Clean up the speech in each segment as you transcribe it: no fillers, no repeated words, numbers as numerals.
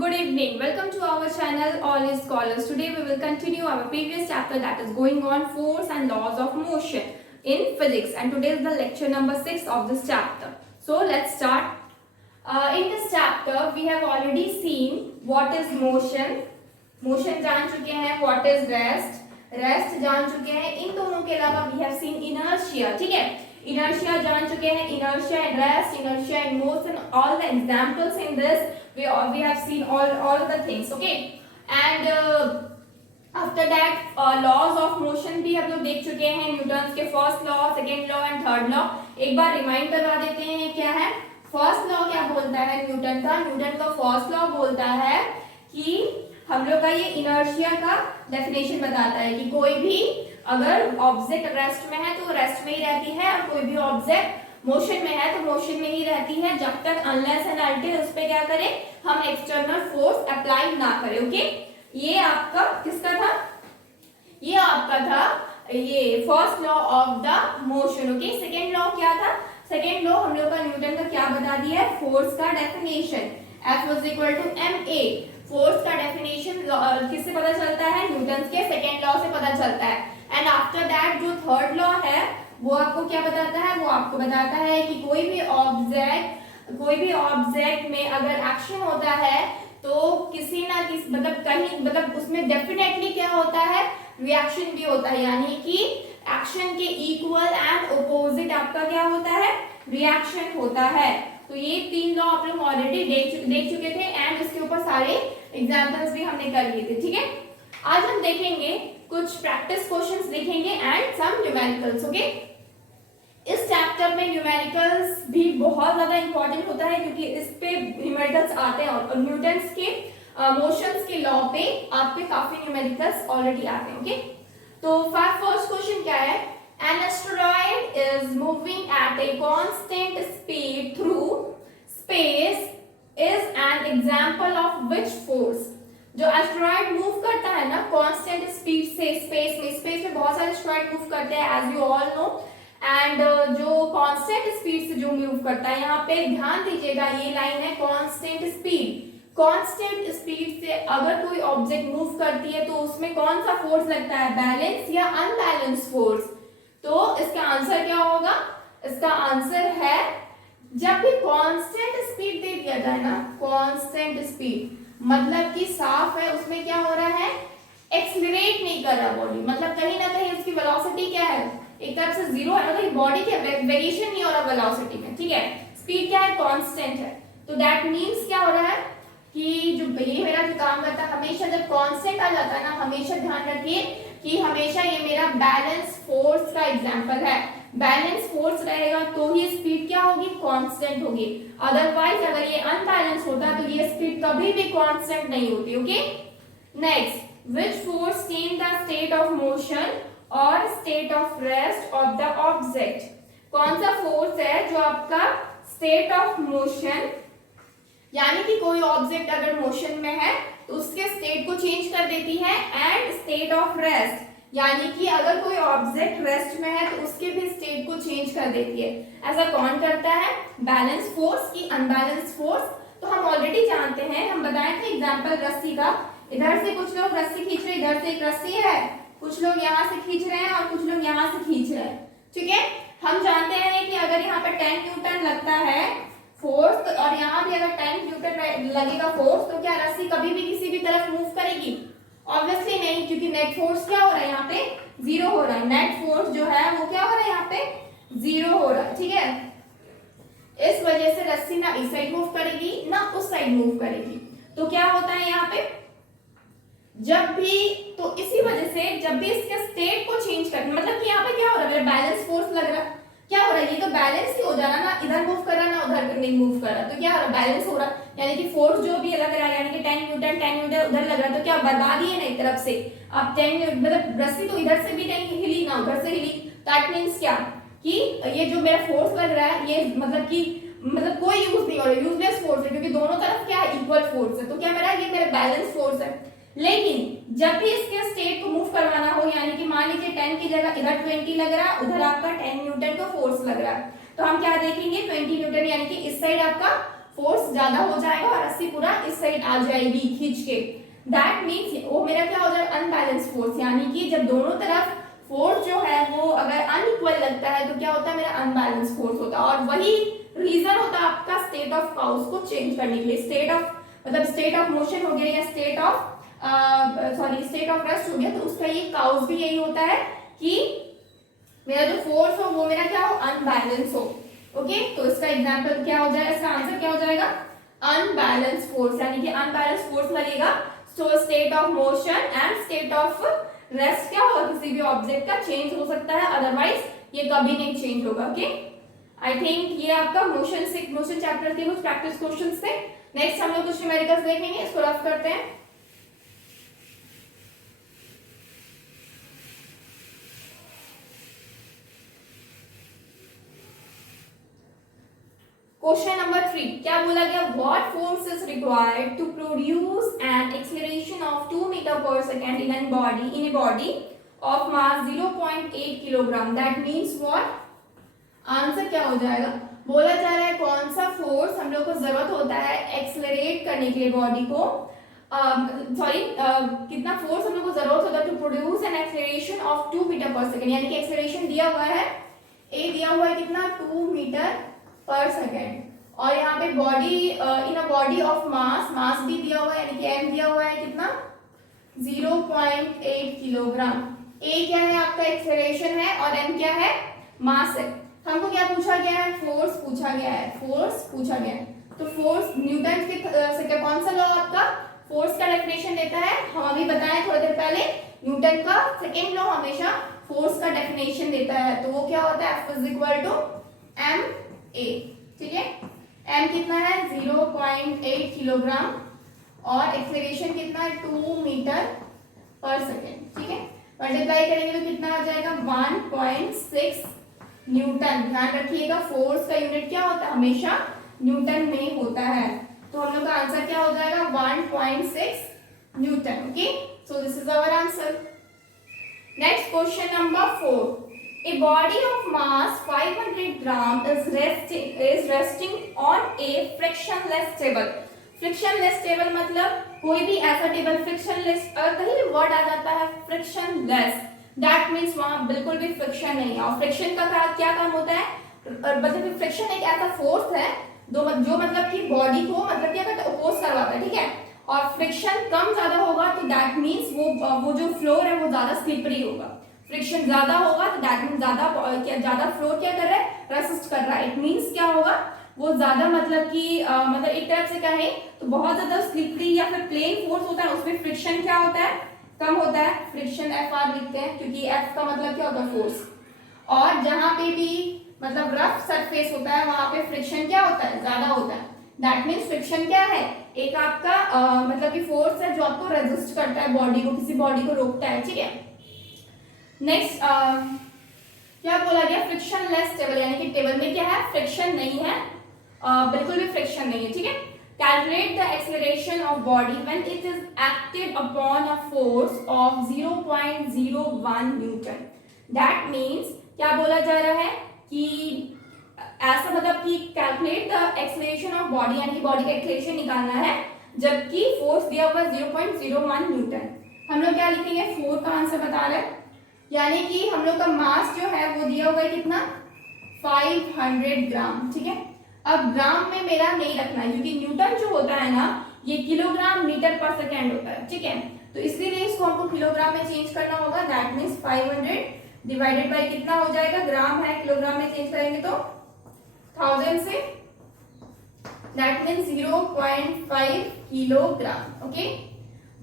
good evening. Welcome to our channel All is Scholars. Today we will continue our previous chapter that is going on force and laws of motion in physics, and today is the lecture number 6 of this chapter. So let's start. In this chapter we have already seen what is motion. Motion जान चुके हैं. What is rest? Rest जान चुके हैं. इन दोनों के अलावा we have seen inertia. ठीक है, inertia जान चुके हैं. Inertia and rest, inertia and motion, all the examples in this we have seen all the things. Okay, and after that laws of motion भी हम लोग देख चुके हैं. न्यूटन्स के first law, second law and third law. एक बार remind करवा देते हैं क्या है. फर्स्ट लॉ क्या बोलता है न्यूटन का फर्स्ट लॉ बोलता है कि हम लोग का ये इनर्शिया का डेफिनेशन बताता है कि कोई भी अगर ऑब्जेक्ट रेस्ट में है तो रेस्ट में ही रहती है, और कोई भी ऑब्जेक्ट मोशन में है तो मोशन में ही रहती है, जब तक अनलेस एंड अनटिल उस पे क्या करें, हम एक्सटर्नल फोर्स अप्लाई ना करें. ओके, ये आपका किसका था, ये आपका था ये first law of the motion. Okay, second law क्या था, सेकेंड लॉ हम लोग का न्यूटन का क्या बता दिया है, फोर्स का definition. F is equal to ma. Force का डेफिनेशन किससे पता चलता है, न्यूटन के सेकेंड लॉ से पता चलता है. एंड आफ्टर दैट जो थर्ड लॉ है वो आपको क्या बताता है, वो आपको बताता है कि कोई भी ऑब्जेक्ट में अगर एक्शन होता है तो किसी ना किसी मतलब उसमें डेफिनेटली क्या होता है, रिएक्शन भी होता है. यानी कि एक्शन के इक्वल एंड अपोजिट आपका क्या होता है, रिएक्शन होता है. तो ये तीन लॉ आप लोग ऑलरेडी देख चुके थे, एंड इसके ऊपर सारे एग्जांपल्स भी हमने कर लिए थे. ठीक है, आज हम देखेंगे कुछ प्रैक्टिस क्वेश्चंस देखेंगे एंड सम न्यूमेरिकल्स. ओके, इस चैप्टर में न्यूमेरिकल्स भी बहुत ज्यादा इंपॉर्टेंट होता है क्योंकि इस पे न्यूमेरिकल्स आते हैं, और न्यूटन्स के मोशंस के लॉ पे आपके काफी न्यूमेरिकल्स ऑलरेडी आते हैं. ओके, तो फर्स्ट क्वेश्चन क्या है, an asteroid is moving at a constant speed through space is an example of which force. जो एस्टेरॉयड मूव करता है ना कांस्टेंट स्पीड से स्पेस में बहुत सारे एस्टेरॉयड मूव करते हैं as you all know, and जो कांस्टेंट स्पीड से जो मूव करता है, यहाँ पे ध्यान दीजिएगा ये लाइन है कांस्टेंट स्पीड. कांस्टेंट स्पीड से अगर कोई ऑब्जेक्ट मूव करती है तो उसमें कौन सा फोर्स लगता है, बैलेंस या अनबैलेंस फोर्स. तो इसका आंसर क्या होगा, इसका आंसर है जब भी कांस्टेंट स्पीड दे दिया जाए ना, कांस्टेंट स्पीड मतलब कि साफ है उसमें क्या हो रहा है, एक्सीलरेट नहीं कर रहा बॉडी, मतलब कहीं ना कहीं उसकी वेलोसिटी क्या है, एक तरफ से जीरो है, मतलब बॉडी के वेरिएशन नहीं हो रहा वेलोसिटी में. ठीक है, स्पीड क्या है, कांस्टेंट है. तो दैट मींस क्या हो रहा है कि जो ये मेरा जो काम करता है, हमेशा जब कांस्टेंट आ जाता है ना, हमेशा ध्यान रखिए कि हमेशा ये मेरा बैलेंस फोर्स का एग्जांपल है. बैलेंस फोर्स रहेगा तो ही स्पीड क्या होगी, कांस्टेंट होगी. अदरवाइज अगर ये अनबैलेंस होता तो ये स्पीड कभी भी कांस्टेंट नहीं होती. Okay, next, which force change the state of motion और state of rest of the object. कौन सा फोर्स है जो आपका स्टेट ऑफ मोशन, यानी कि कोई ऑब्जेक्ट अगर मोशन में है तो उसके स्टेट को चेंज कर देती है, एंड स्टेट ऑफ रेस्ट यानी कि अगर कोई ऑब्जेक्ट रेस्ट में है तो उसके भी स्टेट को चेंज कर देती है. ऐसा कौन करता है, बैलेंस फोर्स की अनबैलेंस फोर्स. तो हम ऑलरेडी जानते हैं, हम बताए थे एग्जांपल रस्सी का. इधर से कुछ लोग रस्सी खींच रहे, इधर से एक रस्सी है, कुछ लोग यहाँ से खींच रहे हैं और कुछ लोग यहाँ से खींच रहे हैं. ठीक है, हम जानते हैं कि अगर यहाँ पे 10 न्यूटन लगता है फोर्स और यहाँ भी अगर 10 न्यूटन लगेगा फोर्स, तो क्या रस्सी कभी भी किसी भी तरफ मूव करेगी, ऑब्वियसली नहीं, क्योंकि नेट फोर्स क्या हो रहा है यहाँ पे, जीरो हो रहा है. नेट फोर्स जो है वो क्या हो रहा है यहाँ पे, जीरो हो रहा है. ठीक है, इस वजह से रस्सी ना इस साइड मूव करेगी ना उस साइड मूव करेगी. तो क्या होता है यहाँ पे, जब भी, तो इसी वजह से जब भी इसके स्टेट को चेंज करना, मतलब कि यहाँ पे क्या हो रहा है, मेरा बैलेंस फोर्स लग रहा है, क्या हो रहा है, ये तो बैलेंस ही हो जा रहा ना, इधर मूव कर रहा ना उधर नहीं मूव कर रहा, तो क्या हो रहा है, बैलेंस हो रहा. यानी कि फोर्स जो भी लग रहा है, यानी कि 10 न्यूटन उधर लग रहा है, तो क्या बर्बाद ही है ना एक तरफ से. अब 10 मतलब रस्सी तो इधर से भी नहीं हिली ना उधर से हिली. दैट मींस क्या कि ये जो मेरा फोर्स लग रहा है ये मतलब कोई यूज नहीं हो रहा, यूजलेस फोर्स है, क्योंकि दोनों तरफ क्या है, इक्वल फोर्स है. तो क्या ये मेरा बैलेंस फोर्स है. लेकिन जब भी इसके स्टेट को मूव करवाना हो, यानी कि मान लीजिए 10 की जगह इधर 20 लग रहा है, उधर आपका 10 न्यूटन का फोर्स लग रहा है, तो हम क्या देखेंगे, 20 न्यूटन, यानी कि इस साइड आपका फोर्स ज्यादा हो जाएगा और रस्सी पूरा इस साइड आ जाएगी खींच के। दैट मीन्स वो मेरा क्या हो जाएगा, अनबैलेंस फोर्स, यानी कि जब दोनों तरफ फोर्स जो है वो अगर अनइक्वल लगता है तो क्या होता है, मेरा अनबैलेंस फोर्स होता है। और वही रीजन होता है आपका स्टेट ऑफ काउस को चेंज करने के लिए। स्टेट ऑफ मतलब स्टेट ऑफ मोशन हो गया या state of state of rest हो गया, तो उसका ये काउस भी यही होता है कि मेरा जो फोर्स हो वो मेरा क्या हो, अनबैलेंस हो। ओके, तो इसका एग्जांपल क्या हो जाएगा, इसका आंसर क्या हो जाएगा, अनबैलेंस फोर्स, यानी कि अनबैलेंस फोर्स लगेगा। So state of motion and state of rest क्या होगा, किसी भी ऑब्जेक्ट का चेंज हो सकता है, अदरवाइज ये कभी नहीं चेंज होगा। ओके, आई थिंक ये आपका मोशन चैप्टर के कुछ प्रैक्टिस क्वेश्चंस थे। नेक्स्ट हम लोग कुछ न्यूमेरिकल्स देखेंगे, इसको रफ करते हैं। क्वेश्चन नंबर 3 क्या बोला गया, what force is required to produce an acceleration of 2 meter पर second in a body of mass 0.8 kilogram, that means what. Answer क्या हो जाएगा, बोला जा रहा है कौन सा फोर्स हम लोग को जरूरत होता है एक्सेलरेट करने के लिए बॉडी को, कितना फोर्स हम लोग को जरूरत होता है to produce an acceleration of 2 meter पर सेकेंड, यानी कि एक्सेलरेशन दिया हुआ है, ए दिया हुआ है कितना, 2 मीटर पर सेकेंड, और यहाँ पे body in a body of मास भी दिया हुआ है, यानी कि एम दिया हुआ है कितना, 0.8 किलोग्राम। ए क्या है आपका, एक्सेलरेशन है, और एम क्या है, मास है। हमको क्या पूछा गया है, फोर्स पूछा गया है, फोर्स पूछा गया है। तो फोर्स न्यूटन के कौन सा लॉ आपका फोर्स का डेफिनेशन देता है, हम अभी बताएं थोड़ी देर पहले, न्यूटन का सेकेंड लॉ हमेशा फोर्स का डेफिनेशन देता है, तो वो क्या होता है, F is equal to M A. ठीक है, एम कितना है, 0.8 किलोग्राम, और एक्सेलरेशन कितना है, 2 मीटर पर सेकेंड। ठीक है, मल्टीप्लाई करेंगे तो कितना आ जाएगा, 1.6 न्यूटन। ध्यान रखिएगा फोर्स का यूनिट क्या होता है, हमेशा न्यूटन में होता है, तो हम लोग का आंसर क्या हो जाएगा, 1.6 Newton. Okay, so this is our answer. Next question number 4, a body of mass 500 gram is resting on a frictionless table। frictionless table मतलब कोई भी ऐसा टेबल, frictionless अगर कहीं भी वर्ड आ जाता है frictionless, दैट मीन्स वहां बिल्कुल भी फ्रिक्शन नहीं है। और फ्रिक्शन का क्या काम होता है, मतलब फ्रिक्शन एक ऐसा फोर्स है जो मतलब कि बॉडी को मतलब क्या करता है, अपोज करवाता है। ठीक है, और फ्रिक्शन कम ज्यादा होगा तो दैट मीन्स वो जो फ्लोर है वो ज्यादा स्लिपरी होगा। फ्रिक्शन ज्यादा होगा तो दैट मीन्स ज्यादा फ्लोर क्या कर रहा है, रेसिस्ट कर रहा है। इट मीन्स क्या होगा, वो ज्यादा मतलब कि मतलब एक तरफ से कहें तो बहुत ज्यादा स्लिपरी या फिर प्लेन फोर्स होता है, उसमें फ्रिक्शन क्या होता है, कम होता है। फ्रिक्शन एफ आर लिखते हैं क्योंकि एफ का मतलब क्या होता है, फोर्स। और जहां पे भी मतलब रफ सरफेस होता है वहां पे फ्रिक्शन क्या होता है, ज्यादा होता है। दैट मीन्स फ्रिक्शन क्या है, एक आपका मतलब कि फोर्स है जो आपको रेजिस्ट करता है बॉडी को, किसी बॉडी को रोकता है। ठीक है, नेक्स्ट क्या बोला गया, फ्रिक्शन लेस टेबल, यानी कि टेबल में क्या है, फ्रिक्शन नहीं है, बिल्कुल भी फ्रिक्शन नहीं है। ठीक है, calculate the acceleration of body when it is acted upon a force of 0.01 Newton. That means क्या बोला जा रहा है कि ऐसा मतलब कि calculate the acceleration of body, यानी कि बॉडी का एक्सेलरेशन निकालना है जबकि फोर्स दिया हुआ 0.01 न्यूटन। हम लोग क्या लिखेंगे, 4 का आंसर बता रहे हैं, यानी कि हम लोग का मास जो है वो दिया हुआ है कितना, 500 ग्राम। ठीक है, अब ग्राम में मेरा नहीं रखना है क्योंकि न्यूटन जो होता है ना ये किलोग्राम मीटर पर सेकेंड होता है। ठीक है, तो इसलिए इसको हमको किलोग्राम में चेंज करना होगा। दैट मीन्स 500 डिवाइडेड बाय कितना हो जाएगा, ग्राम है, किलोग्राम में चेंज करेंगे तो 1000 से, that means 0.5 kilogram. Okay,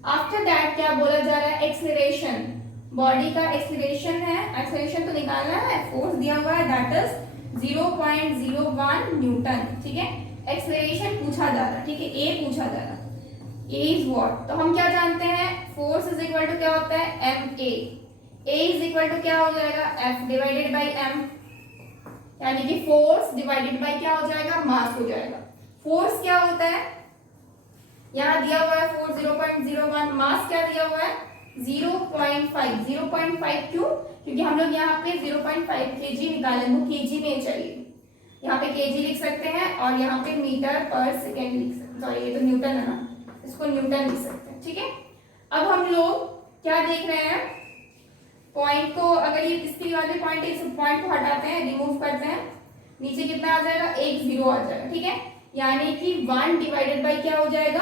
after that क्या बोला जा रहा है, एक्सेलरेशन, बॉडी का एक्सेलरेशन है, एक्सेलरेशन तो निकालना है, फोर्स दिया हुआ है दैट इज 0.01 न्यूटन। ठीक है, एक्सेलरेशन पूछा जा रहा है। ठीक है, ए पूछा जा रहा है, ए इज व्हाट, तो हम क्या जानते हैं, फोर्स इज इक्वल टू क्या होता है, M A is equal to क्या हो जाएगा, एफ डिवाइडेड बाय एम, यानी कि फोर्स डिवाइडेड बाय क्या हो जाएगा, मास हो जाएगा। फोर्स क्या होता है, यहाँ दिया हुआ है फोर्स 0.01, मास क्या दिया हुआ है 0.5। 0.5 क्यों, क्योंकि हम लोग यहाँ पे 0.5 kg निकाले, वो kg में चाहिए। यहाँ पे केजी लिख सकते हैं और यहाँ पे मीटर पर सेकेंड लिख सकते हैं। सॉरी ये तो न्यूटन है ना, इसको न्यूटन लिख सकते हैं। ठीक है, अब हम लोग क्या देख रहे हैं, पॉइंट को, अगर ये इसके वाले पॉइंट है, इस पॉइंट को हटाते हैं, रिमूव करते हैं, नीचे कितना आ जाएगा, एक जीरो आ जाएगा। ठीक है, यानी कि 1 डिवाइडेड बाई क्या हो जाएगा,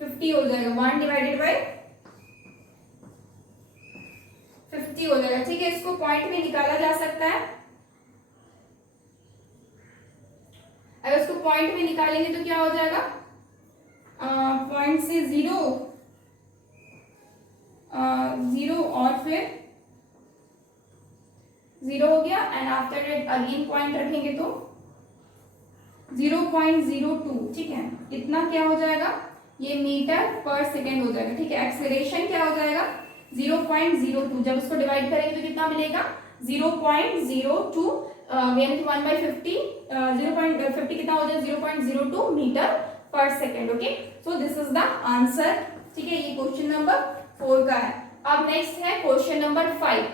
50 हो जाएगा। 1 डिवाइडेड बाई 50 हो जाएगा। ठीक है, इसको पॉइंट में निकाला जा सकता है। अगर इसको पॉइंट में निकालेंगे तो क्या हो जाएगा, पॉइंट से जीरो और फिर जीरो हो गया, and after it again point रखेंगे तो 0.02। ठीक है, इतना क्या हो जाएगा, ये मीटर पर सेकेंड हो जाएगा। ठीक है, एक्सेलरेशन क्या हो जाएगा, 0.02। जब उसको डिवाइड करेंगे तो कितना मिलेगा, 0.02 यानी कि 1/50, 0.50 कितना हो जाएगा, 0.02 मीटर पर second. Okay, so this is the answer. ठीक है, ये क्वेश्चन नंबर 4 का है। अब नेक्स्ट है क्वेश्चन नंबर 5।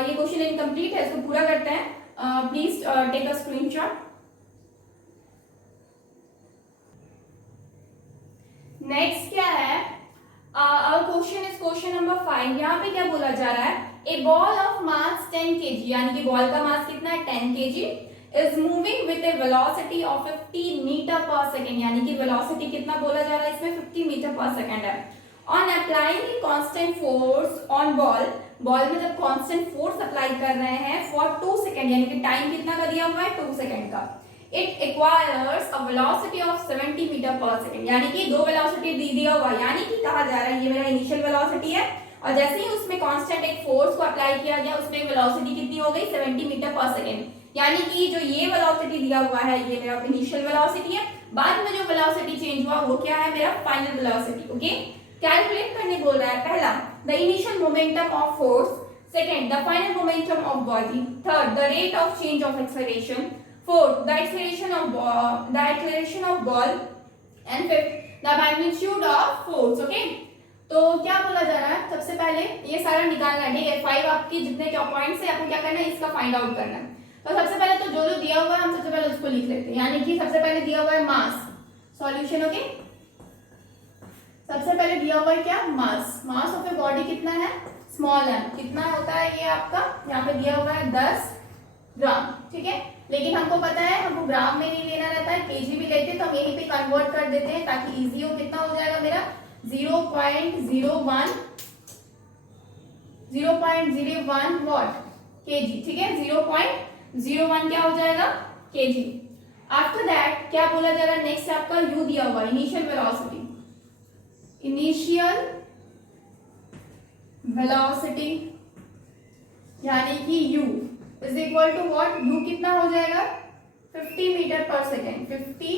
ये क्वेश्चन इनकम्प्लीट है, इसको पूरा करते हैं। Please take a screenshot. Next क्या है, क्वेश्चन इज क्वेश्चन नंबर 5। यहाँ पे क्या बोला जा रहा है, ए बॉल ऑफ मास 10 kg, यानी कि बॉल का मास कितना है, 10 kg, is moving with a velocity of 50 meter पर सेकेंड, यानी कि वेलोसिटी कितना बोला जा रहा है इसमें, 50 मीटर पर सेकेंड है। On applying constant force on ball, ball में जब कांस्टेंट फोर्स अप्लाई कर रहे हैं फॉर 2 सेकेंड, यानी कि टाइम कितना का दिया हुआ है, 2 सेकेंड का, it acquires a velocity of 70 metre पर सेकेंड, यानी कि दो वेलोसिटी दिया हुआ, यानी कि कहा जा रहा है ये मेरा इनिशियल वेलोसिटी है, और जैसे ही उसमें कांस्टेंट एक फोर्स को अप्लाई किया गया, उसमें वेलोसिटी कितनी हो गई, 70 मीटर पर सेकेंड, यानी कि जो ये वेलोसिटी दिया हुआ है ये मेरा इनिशियल वेलोसिटी है, बाद में जो वेलोसिटी चेंज हुआ वो क्या है, मेरा फाइनल वेलोसिटी। ओके, कैलकुलेट करने बोल रहा है। पहला, the initial momentum of force, second, the final momentum of body, third, the rate of change of acceleration, fourth, the acceleration of ball, and fifth, the magnitude of force. Okay, तो क्या बोला जा रहा है, सबसे पहले ये सारा निकालना है। ठीक है, 5 आपकी जितने क्या पॉइंट्स है, आपको क्या करना है, इसका फाइंड आउट करना है। तो सबसे पहले तो जो जो दिया हुआ है हम सबसे पहले उसको लिख लेते हैं, यानी कि सबसे पहले दिया हुआ है मास, सॉल्यूशन। ओके, सबसे पहले दिया हुआ है क्या, मास। मास ऑफ ए बॉडी कितना है, स्मॉल m, कितना होता है ये आपका, यहाँ पे दिया हुआ है 10 ग्राम। ठीक है, लेकिन हमको पता है हमको ग्राम में नहीं लेना रहता है, केजी भी लेते हैं, तो हम यहीं पे कन्वर्ट कर देते हैं ताकि इजी हो। कितना हो जाएगा मेरा, 0.01 वॉट केजी। ठीक है, 0.01 क्या हो जाएगा, केजी। आफ्टर दैट क्या बोला जा रहा है, नेक्स्ट आपका यू दिया हुआ, इनिशियल वेलोसिटी, इनिशियल वेलोसिटी यानी कि u is equal to what, u कितना हो जाएगा, 50 मीटर पर सेकेंड, 50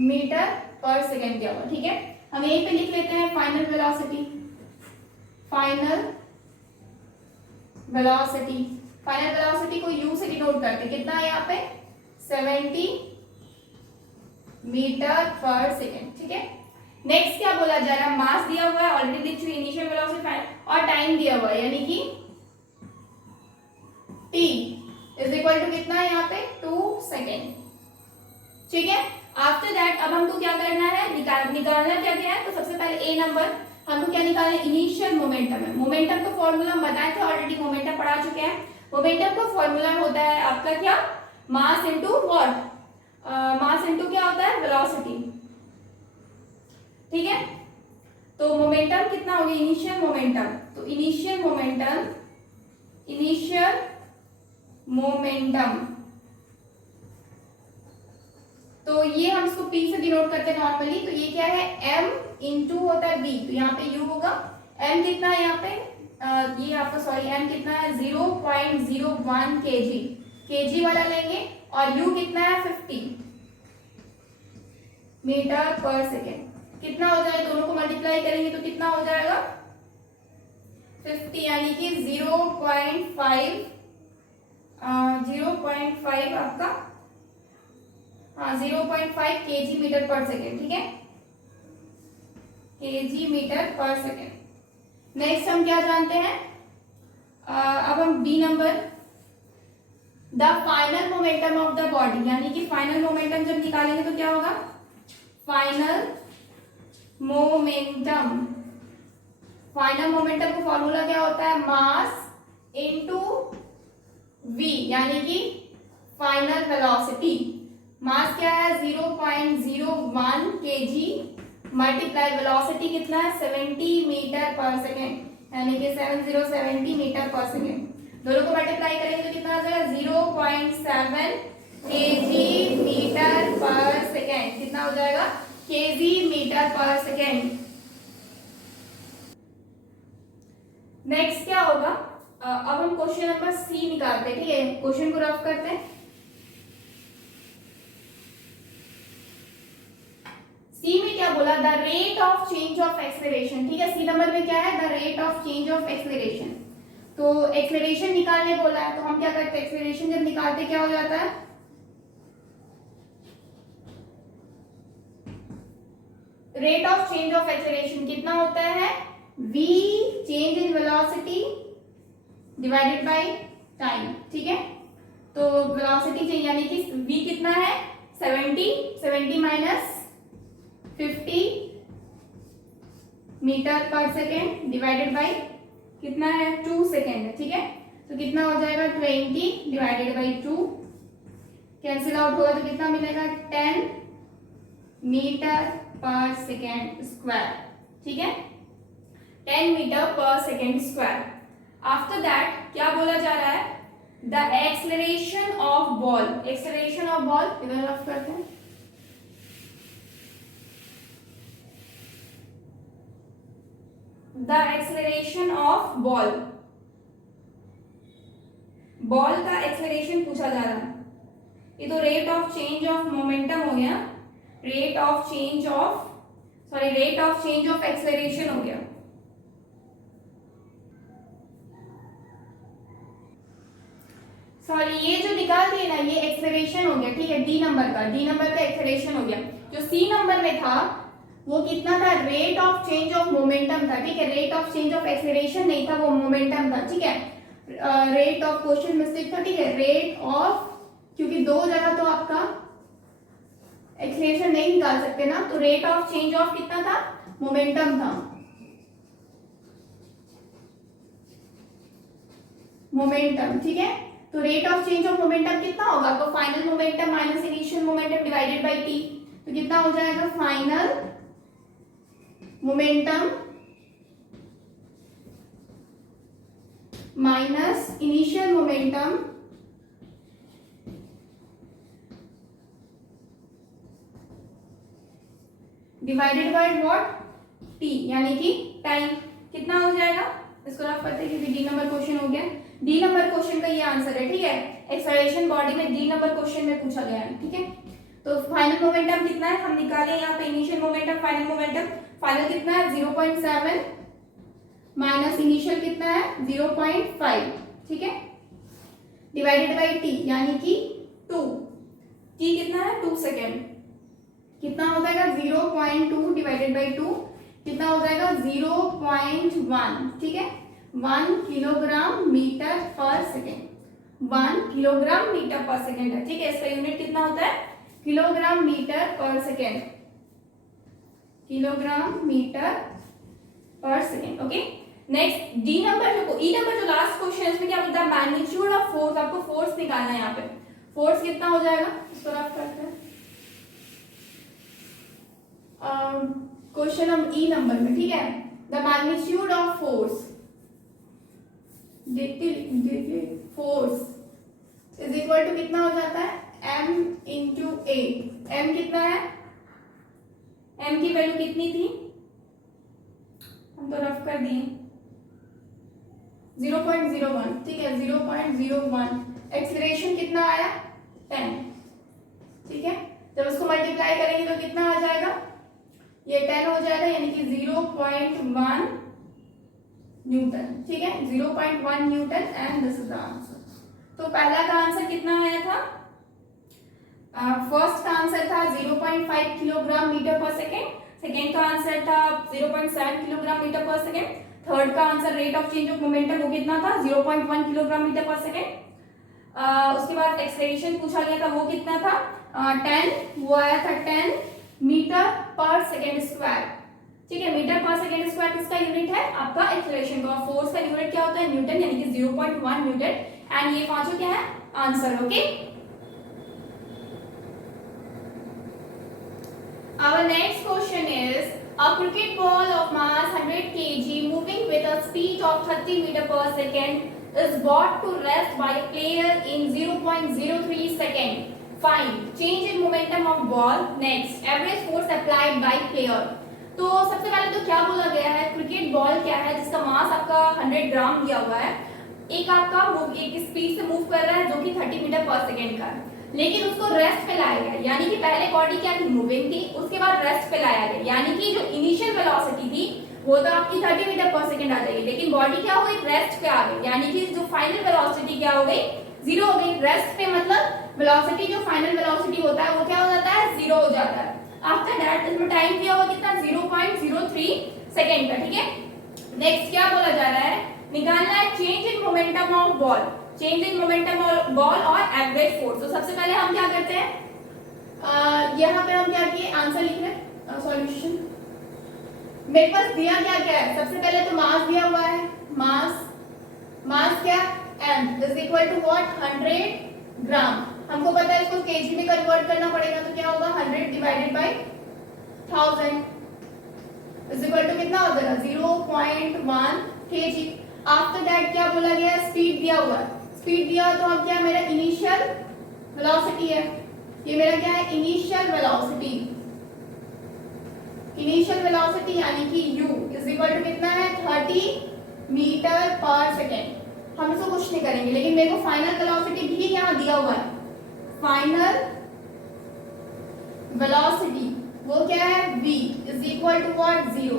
मीटर पर सेकेंड क्या हुआ। ठीक है, हम यहीं पे लिख लेते हैं final velocity, final velocity, final velocity को u से डिनोट करते, कितना है यहाँ पे, 70 मीटर पर सेकेंड। ठीक है, नेक्स्ट क्या बोला जा रहा है, मास दिया हुआ है, ऑलरेडी लिख चुके, इनिशियल वेलोसिटी और टाइम दिया हुआ है, यानी कि t इज इक्वल टू कितना है यहाँ पे, 2 सेकेंड। ठीक है, आफ्टर दैट अब हमको क्या करना है, निकालना क्या क्या है, तो सबसे पहले ए नंबर हमको क्या निकालना है, इनिशियल मोमेंटम है। मोमेंटम का फॉर्मूला हम बताए थे ऑलरेडी, मोमेंटम पढ़ा चुके हैं। मोमेंटम का फॉर्मूला होता है आपका क्या, mass into what, mass into क्या होता है, वेलोसिटी। ठीक है, तो मोमेंटम कितना हो गया, इनिशियल मोमेंटम, तो इनिशियल मोमेंटम, तो ये हम इसको p से डिनोट करते हैं नॉर्मली, तो ये क्या है, m इंटू होता है b, तो यहाँ पे u होगा, m कितना है यहाँ पे, ये आपका सॉरी m कितना है, 0.01 kg, kg वाला लेंगे, और u कितना है, 50 मीटर पर सेकेंड। कितना हो जाएगा, दोनों को मल्टीप्लाई करेंगे तो कितना हो जाएगा, 50, यानी कि 0.5 आपका, हाँ 0.5 kg मीटर पर सेकेंड। ठीक है, kg मीटर पर सेकेंड। नेक्स्ट हम क्या जानते हैं, अब हम be the final momentum of the body, यानी कि फाइनल मोमेंटम जब निकालेंगे तो क्या होगा, फाइनल मोमेंटम, फाइनल मोमेंटम का फॉर्मूला क्या होता है, मास इनटू v, यानी कि फाइनल वेलोसिटी। मास क्या है 0.01 kg मल्टीप्लाई वेलोसिटी कितना है 70 मीटर पर सेकेंड, यानी कि 70 मीटर पर सेकेंड। दोनों को मल्टीप्लाई करेंगे तो कितना आ जाएगा 0.7 kg मीटर पर सेकेंड, कितना हो जाएगा kg मीटर पर सेकेंड। नेक्स्ट क्या होगा, अब हम क्वेश्चन नंबर सी निकालते हैं, ठीक है, क्वेश्चन को रफ करते हैं। सी में क्या बोला, the rate of change of acceleration, ठीक है, सी नंबर में क्या है, the rate of change of acceleration. तो एक्सेलरेशन निकालने बोला है, तो हम क्या करते हैं, एक्सेलरेशन जब निकालते क्या हो जाता है, rate of change of acceleration कितना होता है, v change in velocity divided by time, ठीक है। तो वेलोसिटी चेंज यानी कि v कितना है 70 माइनस 50 मीटर पर सेकेंड डिवाइडेड बाय कितना है 2 सेकेंड है, ठीक है। तो कितना हो जाएगा 20 डिवाइडेड बाय 2, कैंसिल आउट होगा तो कितना मिलेगा 10 मीटर पर सेकेंड स्क्वायर, ठीक है, 10 मीटर पर सेकेंड स्क्वायर। आफ्टर दैट क्या बोला जा रहा है, the acceleration of ball, acceleration of ball इधर रफ करते हैं, the acceleration of ball, ball का एक्सेलरेशन पूछा जा रहा है। ये तो rate of change of momentum हो गया, rate of change of acceleration हो गया। सॉरी, ये जो निकाल दिए ना ये एक्सेलरेशन हो गया, ठीक है, डी नंबर का एक्सेलरेशन हो गया। जो सी नंबर में था वो कितना था, rate of change of momentum था, ठीक है, rate of change of acceleration नहीं था, वो मोमेंटम था, ठीक है। रेट ऑफ क्वेश्चन मिस्टेक था, ठीक है, रेट ऑफ, क्योंकि दो जगह तो आपका एक्सेलरेशन नहीं निकाल सकते ना, तो रेट ऑफ चेंज ऑफ कितना था, मोमेंटम था, मोमेंटम, ठीक है। तो rate of change of momentum कितना होगा, तो final momentum minus initial momentum divided by T, तो कितना हो जाएगा final momentum minus initial momentum divided by what, T, यानी कि टाइम। कितना हो जाएगा, इसको रफ करते हैं क्योंकि डी नंबर क्वेश्चन हो गया। डी नंबर क्वेश्चन का ये आंसर है, ठीक है, एक्सेलरेशन बॉडी में डी नंबर क्वेश्चन में पूछा गया है, ठीक है। तो फाइनल मोमेंटम कितना है, हम निकाले यहाँ पे initial momentum, final momentum, final कितना है 0.7 माइनस इनिशियल कितना है 0.5, ठीक है, डिवाइडेड बाय टी, यानी कि 2, टी कितना है 2 सेकेंड, कितना हो जाएगा 0.2 डिवाइडेड बाय 2, कितना हो जाएगा 0.1, ठीक है, 1 किलोग्राम मीटर पर सेकेंड, 1 किलोग्राम मीटर पर सेकेंड है, ठीक है। इसका यूनिट कितना होता है, किलोग्राम मीटर पर सेकेंड, किलोग्राम मीटर पर second, okay. Next D number जो ई नंबर जो लास्ट क्वेश्चन है इसमें क्या बोलता है, मैग्नीट्यूड ऑफ फोर्स, आपको फोर्स निकालना है यहाँ पे, फोर्स कितना हो जाएगा, इसको रफ करते हैं। क्वेश्चन हम ई नंबर में, ठीक है, the magnitude of force, force is equal to कितना हो जाता है m इंटू ए, m कितना है, m की वैल्यू कितनी थी, हम तो रफ कर दिए 0.01, ठीक है, 0.01, एक्सेलरेशन कितना आया 10, ठीक है। जब उसको मल्टीप्लाई करेंगे तो कितना आ जाएगा, ये 10 हो जाएगा, यानी कि 0.1 न्यूटन, ठीक है, 0.1 Newton, and this is the answer. तो पहला का आंसर कितना आया था, फर्स्ट का आंसर था 0.5 किलोग्राम मीटर पर सेकेंड, सेकेंड का आंसर था 0.7 किलोग्राम मीटर पर सेकेंड, थर्ड का answer rate of change of momentum वो कितना था 0.1 किलोग्राम मीटर पर सेकेंड, उसके बाद एक्सेलरेशन पूछा गया था, वो कितना था 10, वो आया था 10 मीटर पर सेकेंड स्क्वायर। ठीक है, मीटर पर सेकेंड स्क्वायर किसका यूनिट है, आपका एक्सेलरेशन का। फोर्स का यूनिट क्या होता है, न्यूटन, यानी कि 0.1 न्यूटन। एंड ये पांचों क्या है answer. Okay, our next question is a cricket ball of mass 100 kg moving with a speed of 30 meter per second is brought to rest by a player in 0.03 second. Find change in momentum of ball. Next, average force applied by player. तो सबसे पहले तो क्या बोला गया है, cricket ball क्या है जिसका मास आपका 100 ग्राम दिया हुआ है, एक आपका एक स्पीड से मूव कर रहा है जो कि 30 मीटर पर सेकेंड का है, लेकिन उसको रेस्ट पे लाया गया, यानी कि पहले बॉडी क्या थी, मूविंग थी, उसके बाद रेस्ट पे लाया गया, यानी कि जो इनिशियल वेलोसिटी थी वो तो आपकी 30 मीटर पर सेकंड आ जाएगी, लेकिन बॉडी क्या हो गई, रेस्ट पे आ गई, यानी कि जो फाइनल वेलोसिटी क्या हो गई, जीरो हो गई। रेस्ट पे मतलब वेलोसिटी, जो फाइनल वेलोसिटी होता है वो क्या हो जाता है, जीरो हो जाता है। आफ्टर दैट इसमें टाइम दिया हुआ कितना, 0.03 सेकंड का। ठीक है, नेक्स्ट क्या बोला जा रहा है, निकालना है change in momentum of ball, change in momentum of ball और एवरेज फोर्स। तो सबसे पहले हम क्या करते हैं, यहाँ पे हम क्या किए, आंसर लिख रहे हैं, सॉल्यूशन। मेरे पास दिया क्या क्या है, सबसे पहले तो मास दिया हुआ है, मास क्या, m is equal to what, 100 gram. हमको पता है इसको केजी में कन्वर्ट करना पड़ेगा, तो क्या होगा 100 divided by 1000 is equal to कितना हो जाएगा, 0.1 kg। आफ्टर दैट क्या बोला गया, स्पीड दिया हुआ है, स्पीड दिया तो अब क्या, मेरा इनिशियल वेलोसिटी है, ये मेरा क्या है, इनिशियल वेलोसिटी, इनिशियल वेलोसिटी यानी कि u इज इक्वल टू कितना है, 30 मीटर पर सेकेंड। हम इसको कुछ नहीं करेंगे, लेकिन मेरे को फाइनल वेलोसिटी भी यहाँ दिया हुआ है, फाइनल वेलोसिटी वो क्या है, v is equal to what, 0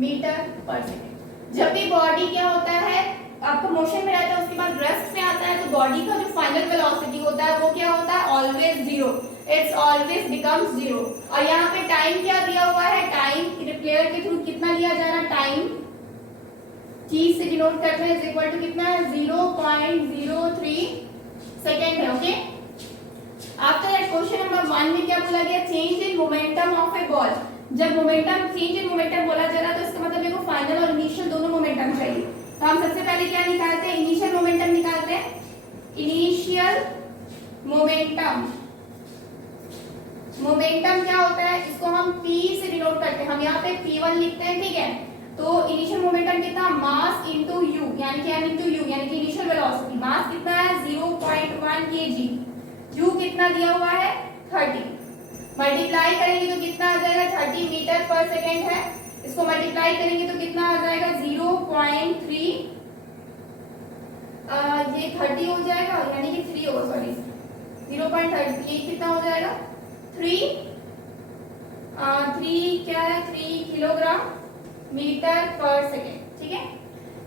meter पर सेकेंड। जब भी बॉडी क्या होता है, आपका मोशन में रहता है, उसके बाद रेस्ट पे आता है, तो बॉडी का जो फाइनल वेलोसिटी होता है वो क्या होता है, always zero, it's always becomes zero. और यहाँ पे टाइम क्या दिया हुआ है, टाइम प्लेयर के थ्रू कितना लिया जा रहा है, टाइम t से डिनोट करते हैं, इज इक्वल टू कितना है, 0.03 सेकेंड है। Okay, after that question number 1 में क्या बोला गया, change in momentum of A ball. जब मोमेंटम, चेंज इन मोमेंटम बोला जा रहा है तो इसका मतलब मेरे को फाइनल और इनिशियल दोनों मोमेंटम चाहिए। तो हम सबसे पहले क्या निकालते हैं, इनिशियल मोमेंटम निकालते हैं, इनिशियल मोमेंटम, मोमेंटम क्या होता है, इसको हम p से डिनोट करते हैं, हम यहाँ पे p1 लिखते हैं। ठीक है, तो इनिशियल मोमेंटम कितना, मास इनटू u, यानी कि m इनटू u, यानी कि इनिशियल वेलोसिटी, मास कितना है 0.1 kg, u कितना दिया हुआ है 30, मल्टीप्लाई करेंगे तो कितना आ जाएगा, 30 मीटर पर सेकेंड है, इसको मल्टीप्लाई करेंगे तो कितना आ जाएगा, 0.3, ये 30 हो जाएगा, यानी कि 3 होगा, सॉरी 0.30, ये कितना हो जाएगा, 3 क्या है, 3 किलोग्राम मीटर पर सेकेंड। ठीक है,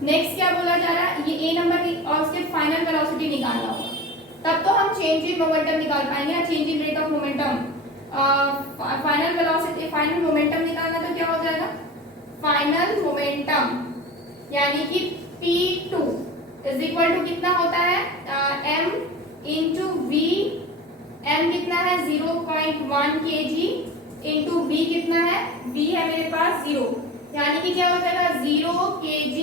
नेक्स्ट क्या बोला जा रहा है, ये ए नंबर की, और उसके फाइनल वेलोसिटी निकालना होगा, तब तो हम चेंज इन मोमेंटम निकाल पाएंगे, या change in rate of momentum. Final velocity, final momentum निकालना तो क्या हो जाएगा, फाइनल मोमेंटम यानी कि P2 इज इक्वल टू कितना होता है, m इंटू v, m कितना है 0.1 kg इंटू v कितना है, v है मेरे पास 0, यानी कि क्या हो जाएगा 0 kg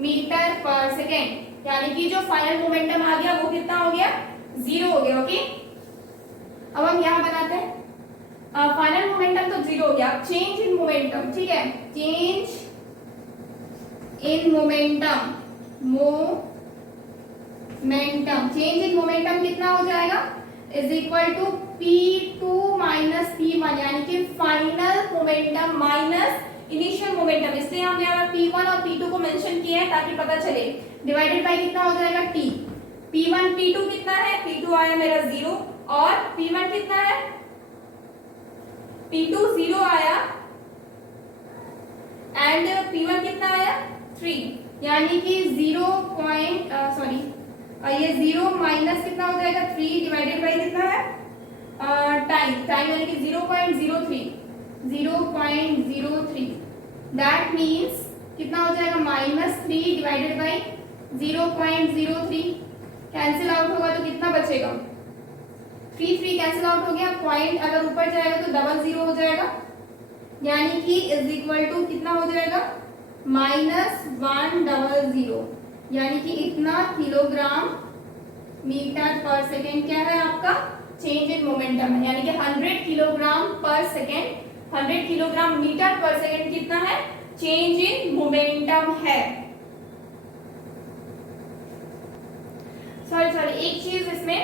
मीटर पर सेकेंड, यानी कि जो फाइनल मोमेंटम आ गया वो कितना हो गया, 0 हो गया। ओके, अब हम यहाँ बनाते हैं, फाइनल मोमेंटम तो 0 हो गया, चेंज इन मोमेंटम। ठीक है, change in momentum, change in momentum कितना हो जाएगा, is equal to P2 minus P1, यानी कि final momentum minus initial momentum, इसलिए हमने यहाँ P1 और P2 को मेंशन किया है ताकि पता चले, डिवाइडेड बाय कितना हो जाएगा T, P1 P2 कितना है, P2 आया मेरा 0 और P1 कितना है, P2 0 आया एंड P1 कितना आया 3, यानी कि 0 पॉइंट सॉरी ये 0 माइनस कितना हो जाएगा 3 डिवाइडेड बाय कितना है टाइम, यानी कि 0.03 दैट मीन्स कितना हो जाएगा -3 डिवाइडेड बाय 0.03, कैंसिल आउट होगा तो कितना बचेगा, 3 3 कैंसिल आउट हो गया, पॉइंट अगर ऊपर जाएगा तो डबल जीरो हो जाएगा, यानी कि इज इक्वल टू कितना हो जाएगा -100, यानी कि इतना किलोग्राम मीटर पर सेकेंड क्या है आपका चेंज इन मोमेंटम है, यानी कि 100 किलोग्राम पर सेकेंड, 100 किलोग्राम मीटर पर सेकेंड कितना है चेंज इन मोमेंटम है। सॉरी एक चीज इसमें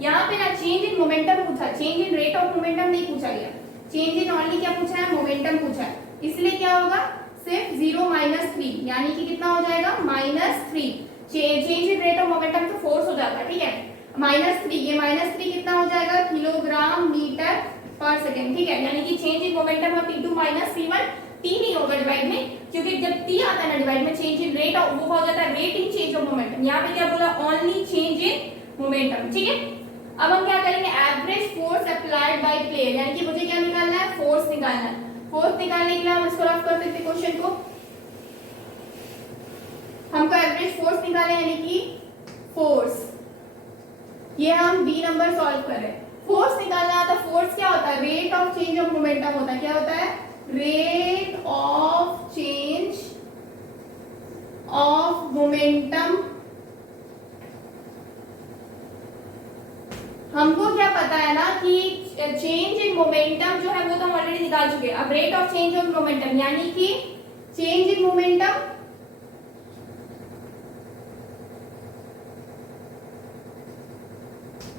यहाँ पे ना चेंज इन मोमेंटम पूछा, change in rate of momentum नहीं पूछा गया, चेंज इन ओनली क्या पूछा है मोमेंटम पूछा है, इसलिए क्या होगा सिर्फ 0 -3 यानी कि कितना हो जाएगा -3, change in rate of momentum तो फोर्स हो जाता है, ठीक है -3, ये -3 कितना हो जाएगा किलोग्राम मीटर पर सेकेंड, ठीक है, यानी कि चेंज इन मोमेंटम में P2 - P1 T नहीं होगा डिवाइड में, क्योंकि जब T आता है ना डिवाइड में चेंज इन रेट ऑफ वो हो जाता है rate in change of momentum, यहाँ पे क्या बोला ओनली चेंज इन मोमेंटम, ठीक है। अब हम क्या करेंगे average force applied by player, यानी कि मुझे क्या निकालना है फोर्स निकालना है, फोर्स निकालने के लिए हम इसको रफ कर सकते हैं क्वेश्चन को, हमको एवरेज फोर्स निकालना है यानी कि फोर्स, ये हम बी नंबर सॉल्व कर रहे हैं, फोर्स निकालना है तो फोर्स क्या होता है rate of change of momentum होता है, क्या होता है rate of change of momentum. हमको क्या पता है ना कि चेंज इन मोमेंटम जो है वो तो हम ऑलरेडी निकाल चुके हैं, अब rate of change of momentum यानी कि change in momentum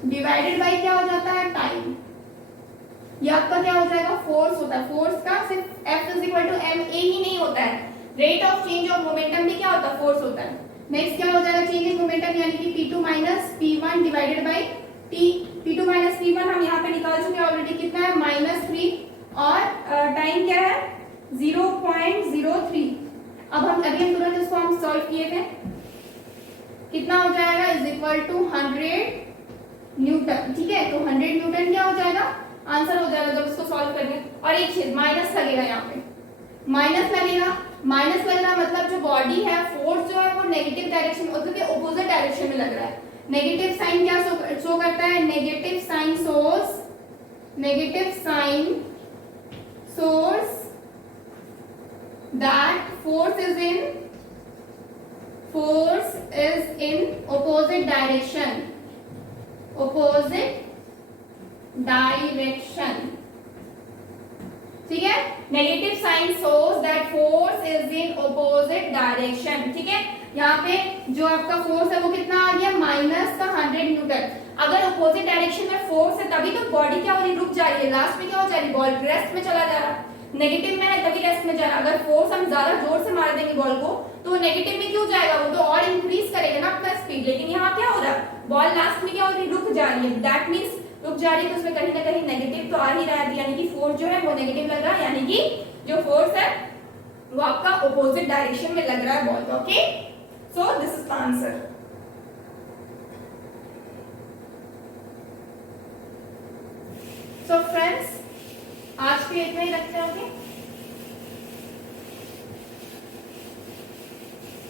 divided by क्या हो जाता है टाइम, ये आपका क्या हो जाएगा फोर्स होता है, फोर्स का सिर्फ F = ma ही नहीं होता है, rate of change of momentum भी क्या होता है फोर्स होता है। नेक्स्ट क्या हो जाएगा चेंज इन मोमेंटम यानी कि P2 - P1 divided by T, P2 - P1 हम यहाँ पे निकाल चुके हैं ऑलरेडी, कितना है -3 और टाइम क्या है 0.03। अब हम अगेन तुरंत इसको हम सॉल्व किए थे, कितना हो जाएगा इज इक्वल टू 100 न्यूटन, ठीक है, तो 100 न्यूटन क्या हो जाएगा आंसर हो जाएगा जब इसको सॉल्व करेंगे। और एक चीज माइनस लगेगा, यहाँ पे माइनस लगेगा, माइनस लगना मतलब जो बॉडी है फोर्स जो है वो नेगेटिव डायरेक्शन मतलब कि ऑपोजिट डायरेक्शन में लग रहा है, नेगेटिव साइन क्या शो करता है नेगेटिव साइन सोर्स, नेगेटिव साइन सोर्स that force is in opposite direction, opposite direction, ठीक है, नेगेटिव साइन सोर्स that force is in opposite direction, ठीक है। यहाँ पे जो आपका फोर्स है वो कितना आ गया -100 न्यूटन, अगर अपोजिट डायरेक्शन में फोर्स है तभी तो बॉडी क्या हो रही रुक जा रही है, लास्ट में क्या हो जा रही बॉल रेस्ट में चला जा रहा है, नेगेटिव में है तभी रेस्ट में जा रहा है, अगर फोर्स हम ज्यादा जोर से मार देंगे बॉल को तो नेगेटिव में क्यों जाएगा, वो तो और इंक्रीज करेगा ना अपना स्पीड, लेकिन यहाँ क्या हो रहा है बॉल लास्ट में क्या हो रही रुक जा रही है, दैट मीन्स रुक जा रही है तो उसमें कहीं ना कहीं नेगेटिव तो आ ही रहा है, यानी कि फोर्स जो है वो नेगेटिव लग रहा है, यानी कि जो फोर्स है वो आपका ऑपोजिट डायरेक्शन में लग रहा है बॉल का, okay, so this is the answer. So friends आज के इतना ही रखते हैं, okay,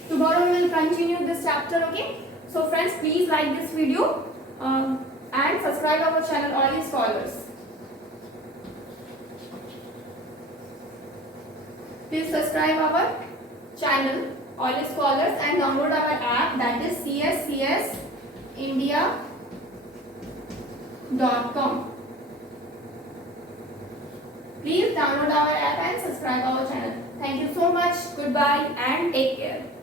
tomorrow we will continue this chapter, okay, so friends please like this video and subscribe our channel All Scholars, please subscribe our channel All Scholars and download our app that is cscsindia.com, please download our app and subscribe our channel. Thank you so much, goodbye and take care.